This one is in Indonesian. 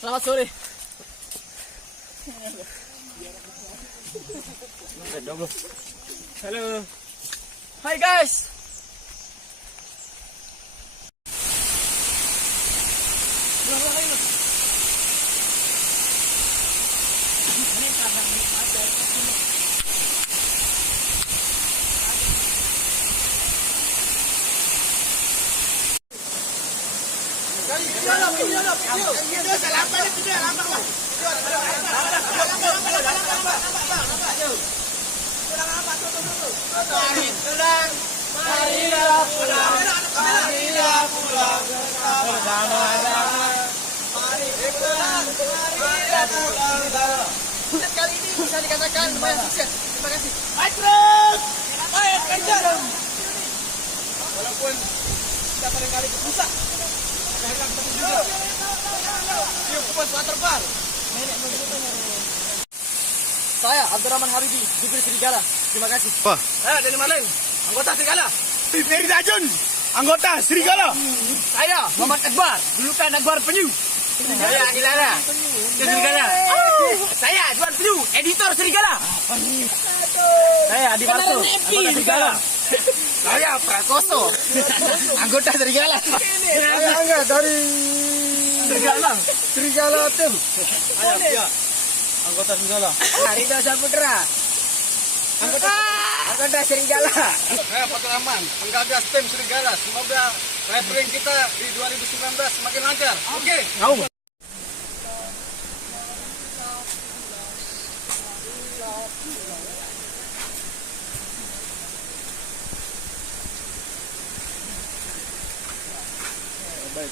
Selamat sore. Halo. Hai guys. Kali ini bisa dikatakan lumayan sukses. Terima kasih. Baik terus. Baik kejar. Walaupun kita seringkali kerusak. Yuk kupas waterfall. Saya Abdurrahman Habibi, Jubir Serigala. Terima kasih. Wah. Dari mana? Anggota Serigala. Ferry Dajun, anggota Serigala. Saya Muhammad Akbar, julukan Akbar Penyu. Saya Agilara, Serigala. Saya Juan Penyu, editor Serigala. Saya Adi Marto, anggota Serigala. Saya Prakoso, anggota Serigala. Saya Angga dari Serigala. Serigala Tim. Saya Pia, Anggota Serigala. Rida Saputra, anggota Serigala. Saya Fatur Rahman, penggagas tim Serigala. Semoga traveling kita di 2019 semakin lancar. Oke. Baik,